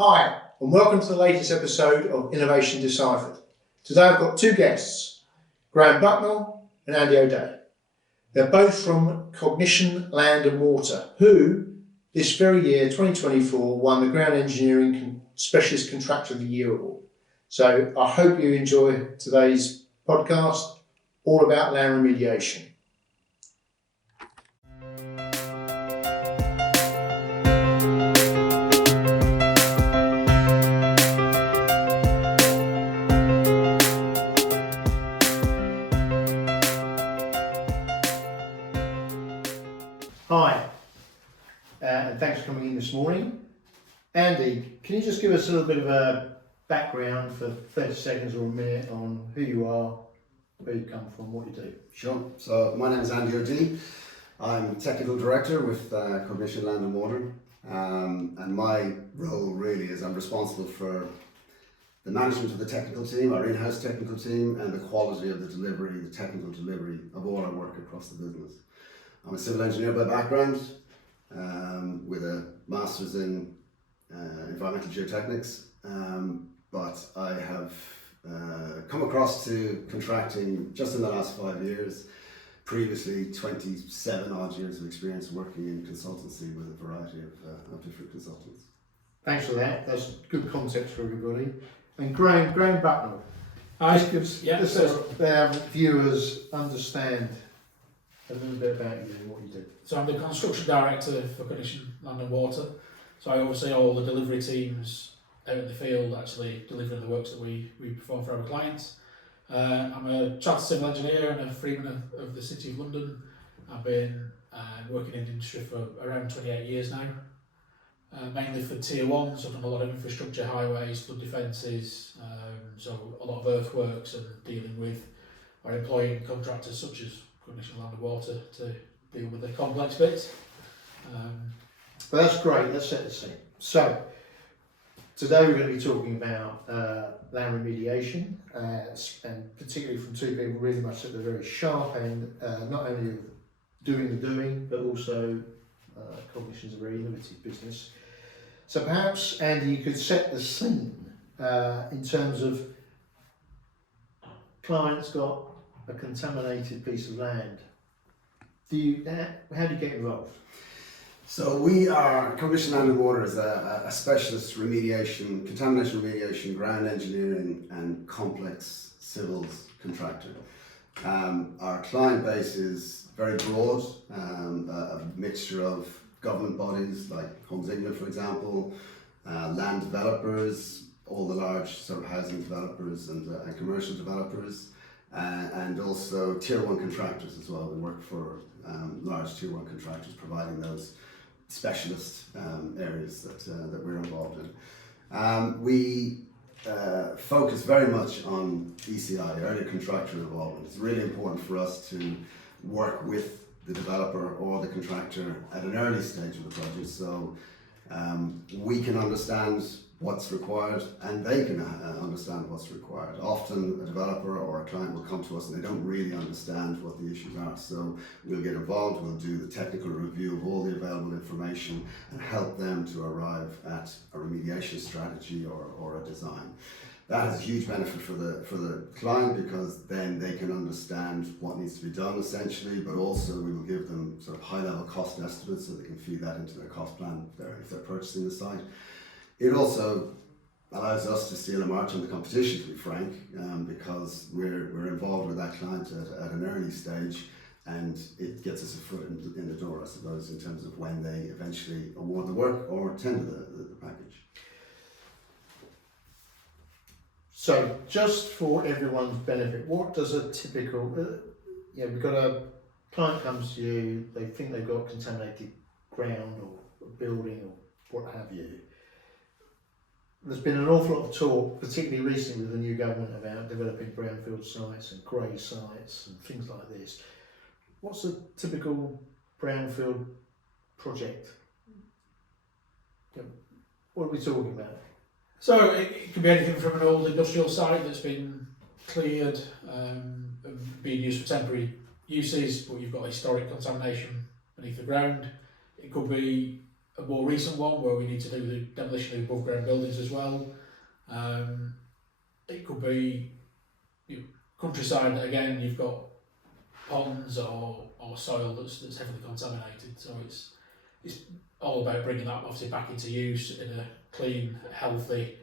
Hi, and welcome to the latest episode of Innovation Deciphered. Today I've got two guests, Bucknell and Andy O'Dea. They're both from Cognition Land and Water, who this very year, 2024, won the Ground Engineering Specialist Contractor of the Year award. So I hope you enjoy today's podcast, all about land remediation. Hi, and thanks for coming in this morning. Andy, can you just give us a little bit of a background for 30 seconds or a minute on who you are, where you come from, what you do? Sure. So my name is Andy O'Dea. I'm Technical Director with Cognition Land and Water, and my role really is I'm responsible for the management of the technical team, our in-house technical team, and the quality of the delivery, the technical delivery of all our work across the business. I'm a civil engineer by background, with a master's in environmental geotechnics, but I have come across to contracting just in the last 5 years. Previously, 27 odd years of experience working in consultancy with a variety of different consultants. Thanks for that. That's good context for everybody. And Graham Bucknell. Just our viewers understand a little bit about you and what you do. So I'm the construction director for Contamination Land and Water. So I oversee all the delivery teams out in the field, actually delivering the works that we perform for our clients. I'm a chartered civil engineer and a freeman of the City of London. I've been working in the industry for around 28 years now, mainly for tier ones. I've done a lot of infrastructure, highways, flood defences, so a lot of earthworks and dealing with or employing contractors such as Contamination Land and Water to deal with the complex bits. But that's great, let's set the scene. So, today we're going to be talking about land remediation, and particularly from two people really much at the very sharp end, not only of doing the doing, but also Cognition's a very innovative business. So perhaps, Andy, you could set the scene in terms of clients got a contaminated piece of land. How do you get involved? So Cognition Land and Water is a specialist remediation, contamination remediation, ground engineering and complex civils contractor. Our client base is very broad, a mixture of government bodies like Homes England, for example, land developers, all the large sort of housing developers and commercial developers, and also tier one contractors as well. We work for large tier one contractors providing those specialist areas that we're involved in. We focus very much on ECI, early contractor involvement. It's really important for us to work with the developer or the contractor at an early stage of the project, so we can understand what's required and they can understand what's required. Often a developer or a client will come to us and they don't really understand what the issues are, so we'll get involved, we'll do the technical review of all the available information and help them to arrive at a remediation strategy or a design. That has a huge benefit for the client because then they can understand what needs to be done essentially, but also we will give them sort of high level cost estimates so they can feed that into their cost plan if they're purchasing the site. It also allows us to steal a march on the competition, to be frank, because we're involved with that client at an early stage, and it gets us a foot in the door, I suppose, in terms of when they eventually award the work or tender the package. So, just for everyone's benefit, what does a typical, we've got a client comes to you, they think they've got contaminated ground or a building or what have you. There's been an awful lot of talk, particularly recently with the new government, about developing brownfield sites and grey sites and things like this. What's a typical brownfield project? What are we talking about? So it could be anything from an old industrial site that's been cleared, being used for temporary uses, but you've got historic contamination beneath the ground. It could be a more recent one where we need to do the demolition of above ground buildings as well. It could be countryside that again you've got ponds or soil that's heavily contaminated. So it's all about bringing that obviously back into use in a clean, healthy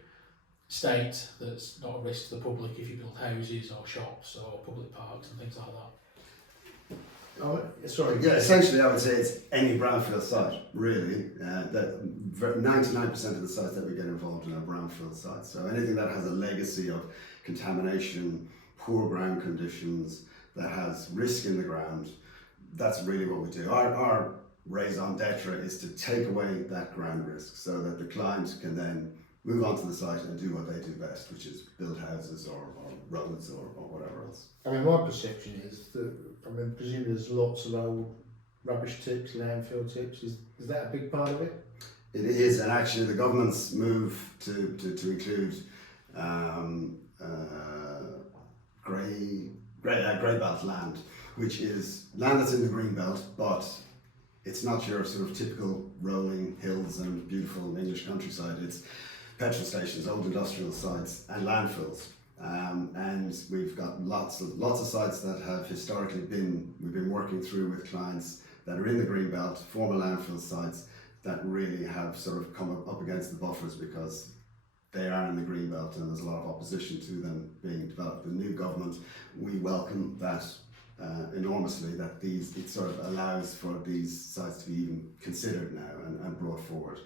state that's not a risk to the public if you build houses or shops or public parks and things like that. Oh, sorry. Yeah, essentially I would say it's any brownfield site, really. That 99% of the sites that we get involved in are brownfield sites. So anything that has a legacy of contamination, poor ground conditions, that has risk in the ground, that's really what we do. Our raison d'etre is to take away that ground risk so that the client can then move on to the site and do what they do best, which is build houses or roads or whatever else. I mean, my perception is that, I mean, presumably there's lots of old rubbish tips, landfill tips. Is that a big part of it? It is, and actually the government's move to include grey belt land, which is land that's in the green belt, but it's not your sort of typical rolling hills and beautiful English countryside. It's petrol stations, old industrial sites, and landfills. And we've got lots of sites that have historically we've been working through with clients that are in the green belt, former landfill sites that really have sort of come up against the buffers because they are in the green belt and there's a lot of opposition to them being developed. The new government, we welcome that enormously, that it sort of allows for these sites to be even considered now and brought forward.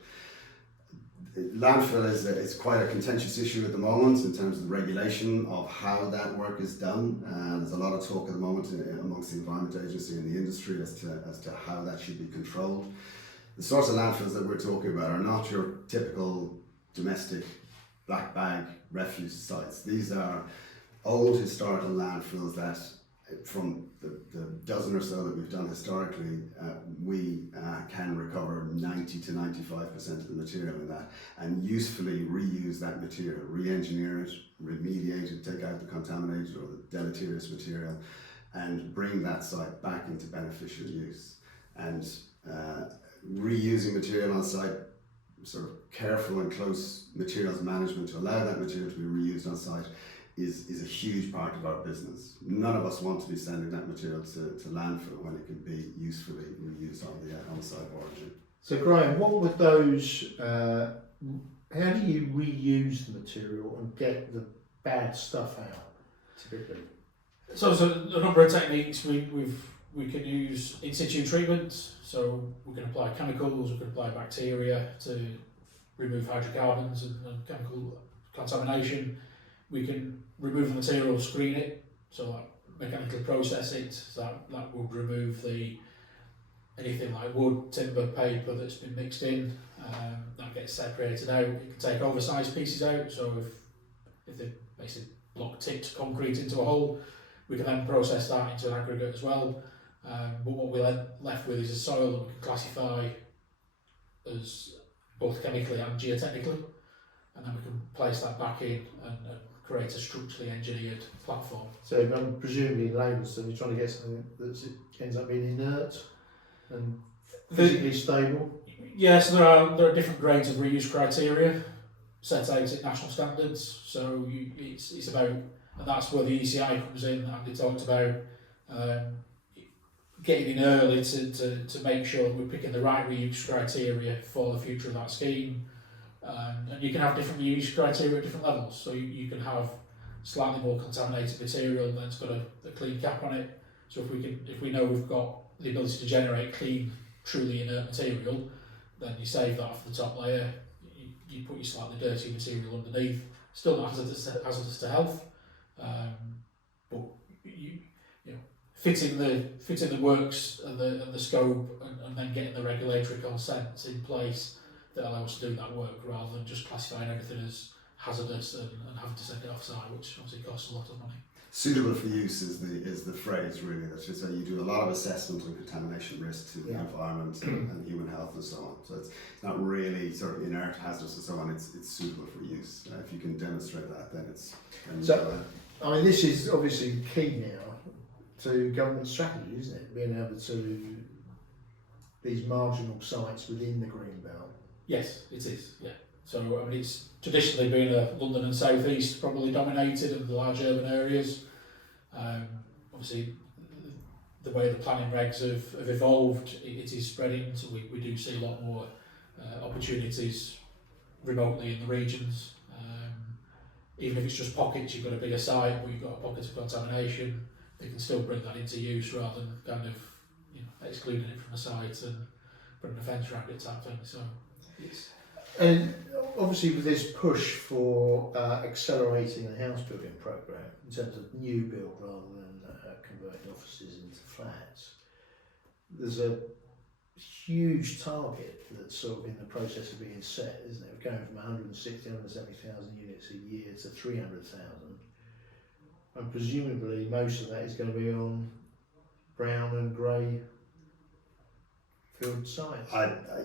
Landfill is quite a contentious issue at the moment in terms of the regulation of how that work is done. There's a lot of talk at the moment amongst the Environment Agency and the industry as to how that should be controlled. The sorts of landfills that we're talking about are not your typical domestic black bag refuse sites. These are old historical landfills that, from the dozen or so that we've done historically, we can recover 90 to 95% of the material in that and usefully reuse that material, re-engineer it, remediate it, take out the contaminated or the deleterious material and bring that site back into beneficial use. And reusing material on site, sort of careful and close materials management to allow that material to be reused on site is a huge part of our business. None of us want to be sending that material to landfill when it can be usefully reused on the site of origin. So Graham, what would those, how do you reuse the material and get the bad stuff out, typically? So a number of techniques we can use in situ treatment. So we can apply chemicals, we can apply bacteria to remove hydrocarbons and chemical contamination. We can remove the material, screen it, so like mechanically process it. So that would remove anything like wood, timber, paper that's been mixed in. That gets separated out. You can take oversized pieces out. So if they basically block tipped concrete into a hole, we can then process that into an aggregate as well. But what we're left with is a soil that we can classify as both chemically and geotechnically, and then we can place that back in and create a structurally engineered platform. So I'm presumably in layman's terms, you're trying to get something that ends up being inert and physically stable? Yes, there are different grades of reuse criteria set out at national standards. So it's about, and that's where the ECI comes in. Andy talked about getting in early to make sure that we're picking the right reuse criteria for the future of that scheme. And you can have different reuse criteria at different levels. So you can have slightly more contaminated material that's got a clean cap on it. So if we know we've got the ability to generate clean, truly inert material, then you save that off the top layer. You put your slightly dirty material underneath. Still not hazardous to health, but you know fitting the works and the scope and then getting the regulatory consents in place that allow us to do that work rather than just classifying everything as hazardous and having to send it off site, which obviously costs a lot of money. Suitable for use is the phrase really. That's just that you do a lot of assessment of contamination risk to the environment and human health and so on. So it's not really sort of inert, hazardous and so on. It's suitable for use. If you can demonstrate that, then it's. So, I mean, this is obviously key now to government strategy, isn't it? Being able to these marginal sites within the green belt. Yes, it is. Yeah. So I mean, it's traditionally been a London and South East probably dominated, and the large urban areas. Obviously, the way the planning regs have evolved, it is spreading. So we do see a lot more opportunities remotely in the regions. Even if it's just pockets, you've got a bigger site, but you've got a pocket of contamination, they can still bring that into use rather than kind of, you know, excluding it from the site and putting a fence around it type thing. So it's... And obviously with this push for accelerating the house building programme in terms of new build rather than converting offices into flats, there's a huge target that's sort of in the process of being set, isn't it? We're going from 160,000, 170,000 units a year to 300,000. And presumably most of that is going to be on brown and grey field sites.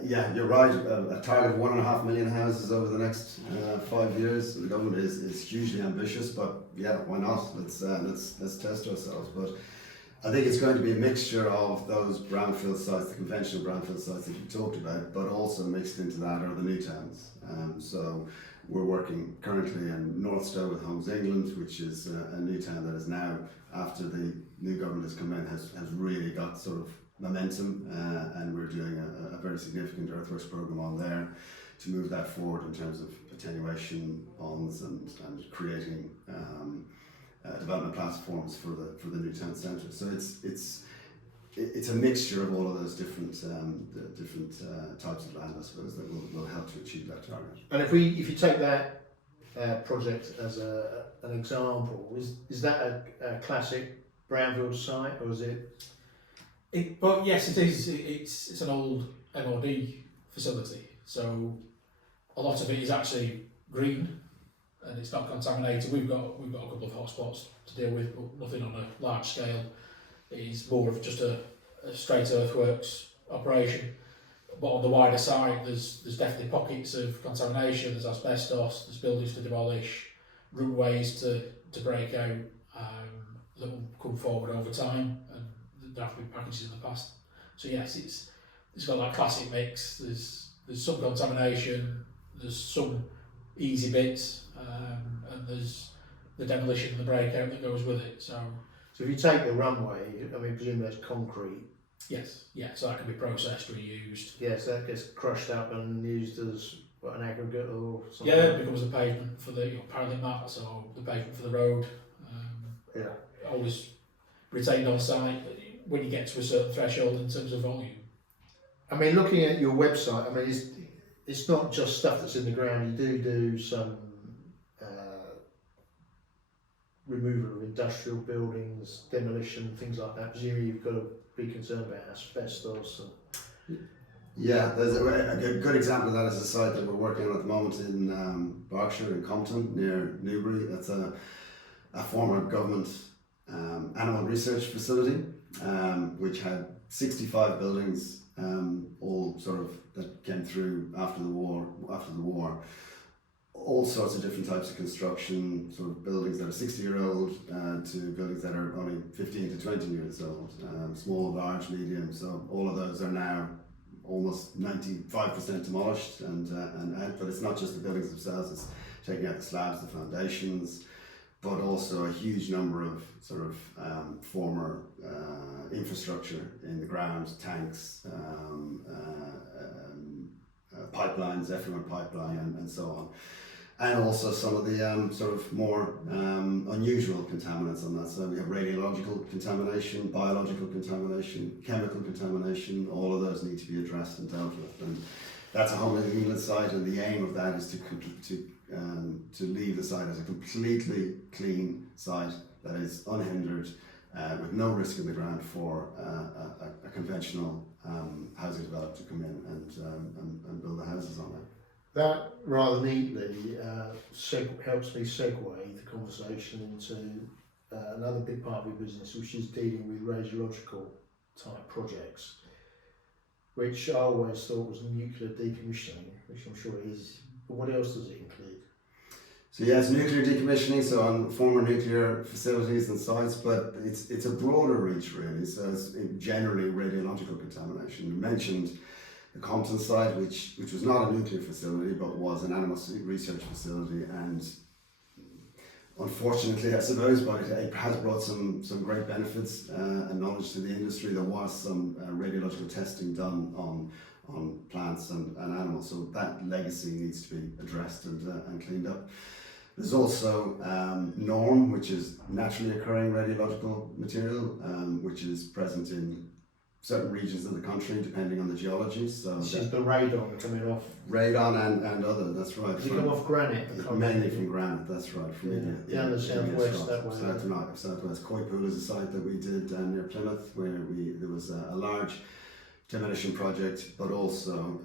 Yeah, you're right. A target of 1.5 million houses over the next 5 years. The government is hugely ambitious, but yeah, why not? Let's test ourselves. But I think it's going to be a mixture of those brownfield sites, the conventional brownfield sites that you talked about, but also mixed into that are the new towns. So we're working currently in North Stowe with Homes England, which is a new town that is now, after the new government has come in, has really got sort of momentum, and we're doing a very significant earthworks programme on there to move that forward in terms of attenuation bonds and creating development platforms for the new town centre. So it's a mixture of all of those different types of land, I suppose, that will help to achieve that target. And if you take that project as an example, is that a classic brownfield site, or is it? Well, yes, it is. It's an old MOD facility, so a lot of it is actually green, and it's not contaminated. We've got a couple of hotspots to deal with, but nothing on a large scale. It is more of just a straight earthworks operation. But on the wider site, there's definitely pockets of contamination. There's asbestos. There's buildings to demolish, rootways to break out that will come forward over time, and there have been packages in the past. So yes, it's got that classic mix. There's some contamination. There's some easy bits, and there's the demolition and the breakout that goes with it. So if you take the runway, I mean, presumably there's concrete. Yes, yeah, so that can be processed, reused. Yes, that gets crushed up and used as an aggregate or something. Yeah, it becomes a pavement for the parallel mat, so the pavement for the road. Yeah. Always retained on site when you get to a certain threshold in terms of volume. I mean, looking at your website, I mean, it's not just stuff that's in the ground. You do some removal of industrial buildings, demolition, things like that. Presumably you've got to be concerned about asbestos. Yeah, there's a good example of that is a site that we're working on at the moment in Berkshire, in Compton, near Newbury. That's a former government animal research facility, which had 65 buildings, all sort of that came through after the war. All sorts of different types of construction, sort of buildings that are 60-year-old to buildings that are only 15 to 20 years old, small, large, medium. So all of those are now almost 95% demolished and out. But it's not just the buildings themselves; it's taking out the slabs, the foundations, but also a huge number of sort of former infrastructure in the ground, tanks, pipelines, effluent pipeline, and so on. And also some of the sort of more unusual contaminants on that. So we have radiological contamination, biological contamination, chemical contamination. All of those need to be addressed and dealt with. And that's a Home England site, and the aim of that is to leave the site as a completely clean site that is unhindered, with no risk in the ground for a conventional housing developer to come in and build the houses on it. That rather neatly helps me segue the conversation into another big part of your business, which is dealing with radiological type projects, which I always thought was nuclear decommissioning, which I'm sure it is. But what else does it include? So yes, nuclear decommissioning, so on former nuclear facilities and sites, but it's a broader reach really. So it's generally radiological contamination. You mentioned the Compton site, which was not a nuclear facility, but was an animal research facility, and unfortunately, I suppose, but it has brought some great benefits and knowledge to the industry. There was some radiological testing done on plants and animals, so that legacy needs to be addressed and cleaned up. There's also norm, which is naturally occurring radiological material, which is present in certain regions of the country, depending on the geology. So this is the radon coming off. Radon and other, that's right. Does it come off granite? Mainly from granite, that's right. From Down the southwest that way. Southwest. Coypool is a site that we did near Plymouth, where there was a large demolition project, but also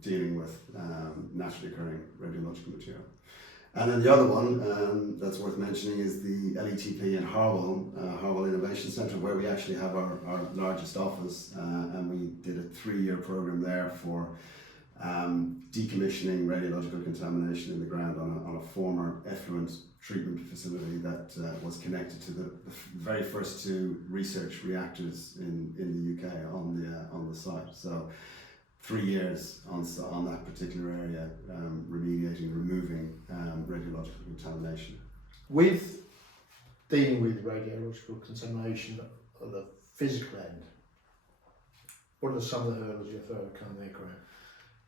dealing with naturally occurring radiological material. And then the other one that's worth mentioning is the LETP in Harwell, Harwell Innovation Centre, where we actually have our largest office, and we did a 3-year program there for decommissioning radiological contamination in the ground on a former effluent treatment facility that was connected to the very first 2 research reactors in the UK on the site. So 3 years on that particular area, remediating, removing radiological contamination. With dealing with radiological contamination at the physical end, what are some of the hurdles you've overcome there, Graham?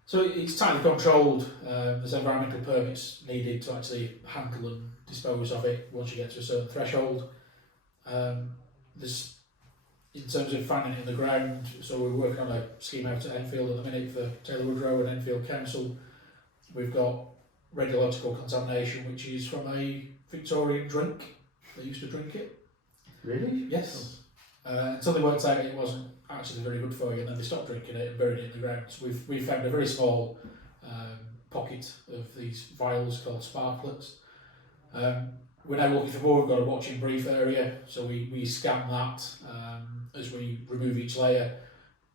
So it's tightly controlled. There's environmental permits needed to actually handle and dispose of it once you get to a certain threshold. There's, in terms of finding it in the ground, so we're working on a scheme out at Enfield at the minute for Taylor Woodrow and Enfield Council. We've got radiological contamination, which is from a Victorian drink. They used to drink it. Really? Yes. Until they worked out it wasn't actually very good for you, and then they stopped drinking it and buried it in the ground. So we've found a very small pocket of these vials called sparklets. We're now looking for more. We've got a watching brief area, so we scan that as we remove each layer,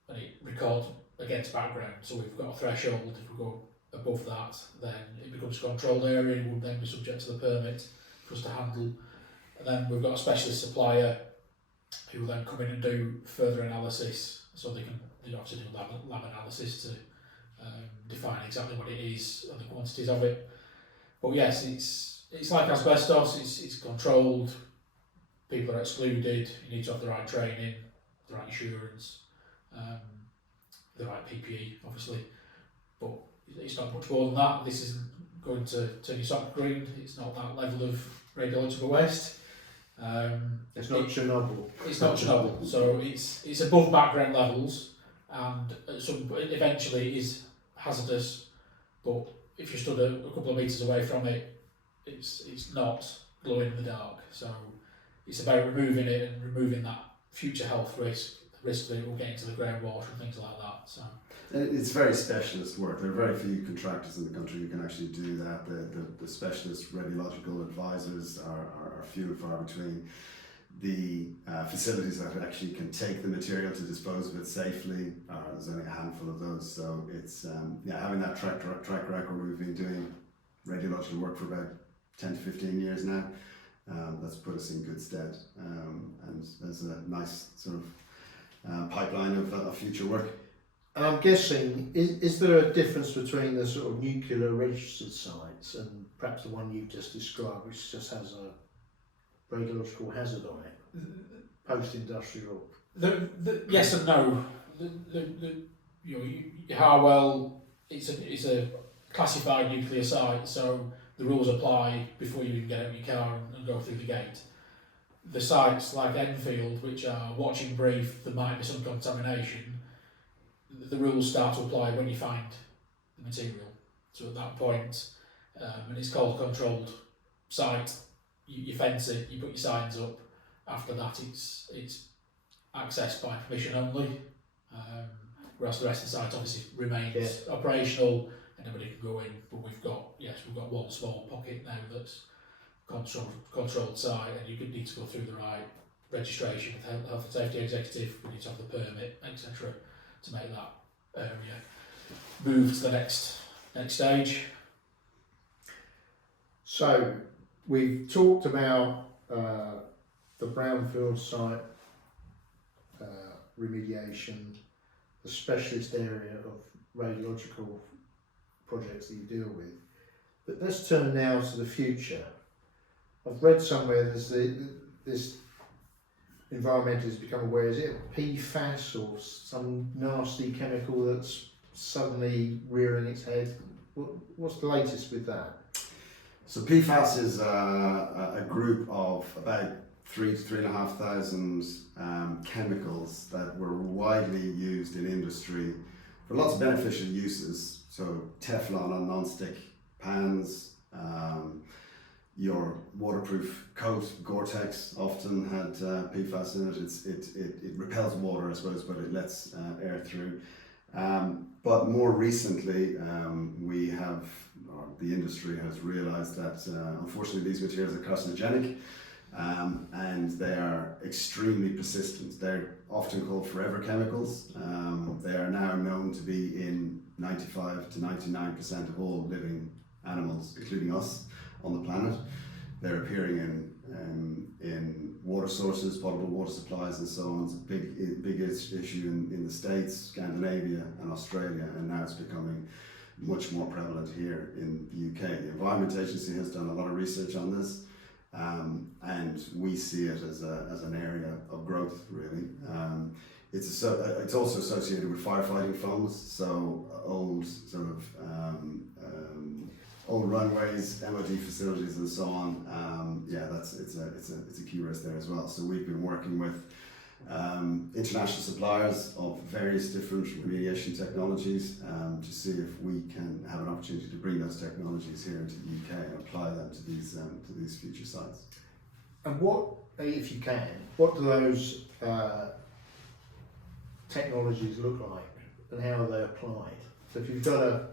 and it records against background. So we've got a threshold. If we go above that, then it becomes a controlled area and would then be subject to the permit for us to handle. And then we've got a specialist supplier who will then come in and do further analysis, so they obviously do lab analysis to define exactly what it is and the quantities of it. But yes, it's like asbestos. It's controlled. People are excluded. You need to have the right training, the right insurance, the right PPE, obviously. But it's not much more than that. This isn't going to turn your sock green. It's not that level of radiological waste. It's not Chernobyl. It's not Chernobyl. So it's above background levels, and eventually it is hazardous. But if you stood a couple of metres away from it, it's not glowing in the dark. So it's about removing it and removing that future health risk, the risk that it will get into the groundwater and things like that. So it's very specialist work. There are very few contractors in the country who can actually do that. The specialist radiological advisors are few and far between. The facilities that actually can take the material to dispose of it safely, there's only a handful of those. So it's having that track record. We've been doing radiological work for about 10 to 15 years now. That's put us in good stead, and there's a nice sort of pipeline of future work. And I'm guessing, is there a difference between the sort of nuclear registered sites and perhaps the one you've just described, which just has a radiological hazard on it, post-industrial? Yes and no. Harwell, it's a classified nuclear site, so the rules apply before you even get out of your car and go through the gate. The sites like Enfield, which are watching brief, there might be some contamination. The rules start to apply when you find the material. So at that point, and it's called a controlled site, you fence it, you put your signs up. After that, it's accessed by permission only. Whereas the rest of the site obviously remains operational. Anybody can go in, but we've got one small pocket now that's controlled site, and you need to go through the right registration with health and safety executive. We need to have the permit, etc., to make that area move to the next stage. So we've talked about the Brownfield site remediation, the specialist area of radiological projects that you deal with. But let's turn now to the future. I've read somewhere this environmentalist has become aware, is it PFAS or some nasty chemical that's suddenly rearing its head? What's the latest with that? So PFAS is a group of about 3,000 to 3,500 chemicals that were widely used in industry for lots of beneficial uses. So Teflon on non-stick pans, your waterproof coat, Gore-Tex, often had PFAS in it. It repels water, I suppose, but it lets air through. But more recently, the industry has realised that unfortunately these materials are carcinogenic, and they are extremely persistent. They're often called forever chemicals. They are now known to be in 95 to 99% of all living animals, including us, on the planet. They're appearing in water sources, potable water supplies, and so on. It's a big issue in the States, Scandinavia, and Australia, and now it's becoming much more prevalent here in the UK. The Environment Agency has done a lot of research on this, and we see it as an area of growth, really. It's also associated with firefighting foams, so old sort of old runways, MOD facilities, and so on. It's a key risk there as well. So we've been working with international suppliers of various different remediation technologies to see if we can have an opportunity to bring those technologies here into the UK and apply them to these future sites. And what, if you can, what do those technologies look like and how are they applied? So if you've got a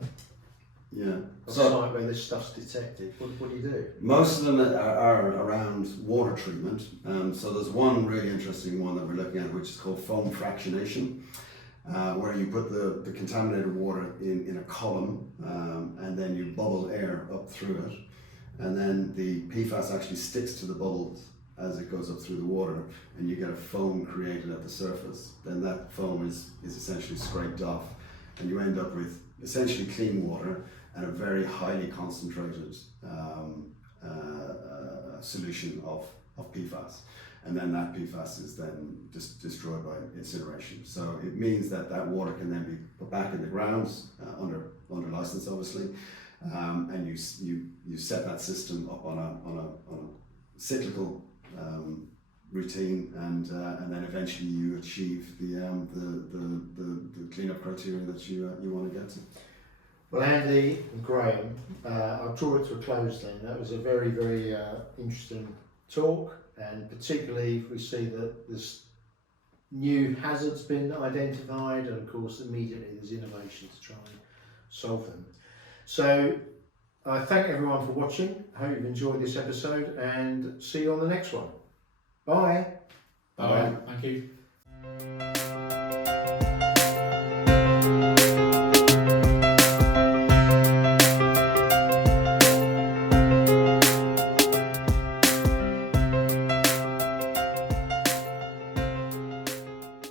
site where this stuff's detected, what do you do? Most of them are around water treatment. So there's one really interesting one that we're looking at, which is called foam fractionation, where you put the contaminated water in a column, and then you bubble air up through it, and then the PFAS actually sticks to the bubbles as it goes up through the water, and you get a foam created at the surface. Then that foam is essentially scraped off, and you end up with essentially clean water and a very highly concentrated solution of PFAS. And then that PFAS is then destroyed by incineration. So it means that water can then be put back in the ground under license, obviously, and you set that system up on a cyclical routine, and then eventually you achieve the cleanup criteria that you want to get to. Well, Andy and Graham, I'll draw it to a close then. That was a very, very interesting talk, and particularly if we see that there's new hazards been identified, and of course immediately there's innovation to try and solve them. So I thank everyone for watching. I hope you've enjoyed this episode, and see you on the next one. Bye. Bye. Thank you.